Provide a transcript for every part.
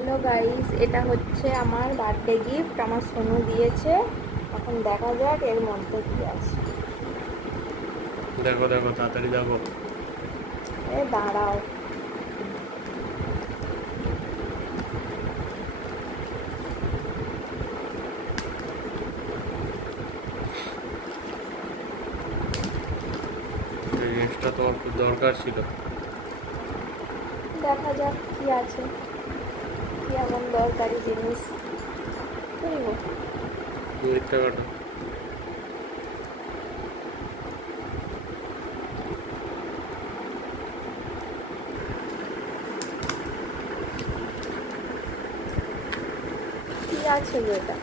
Hello guys, এটা হচ্ছে আমার বার্থডে গিফট। আমার সোনু দিয়েছে। এখন দেখা যাক এর মধ্যে কি আছে। দেখো দেখো তাড়াতাড়ি দেখো। এ দাঁড়াও। এই জিনিসটা তোমার খুব দরকার ছিল। দেখা যাক কি আছে, কি এমন দরকারি জিনিস। খুলব। মিথ্যা কাটো। কি আছে গো এটা?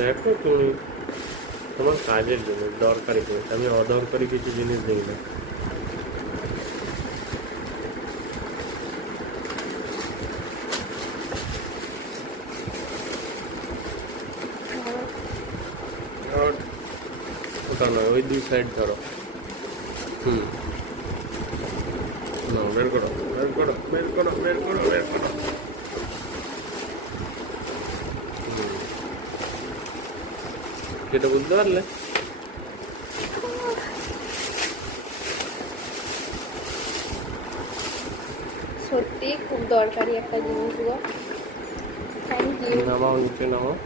দেখো তুমি, তোমার কাজের জন্য দরকারি জিনিস, আমি অদরকারি কিছু জিনিস দিই না। আর ওটা নয়, ওই দুই সাইড ধরো। হুম, না বের করো বের করো বের করো বের করো বের করো। হুম, সেটা বুঝতে পারলে? সত্যি খুব দরকারি একটা জিনিস গো। Thank you. নামাও, নিচে নামাও।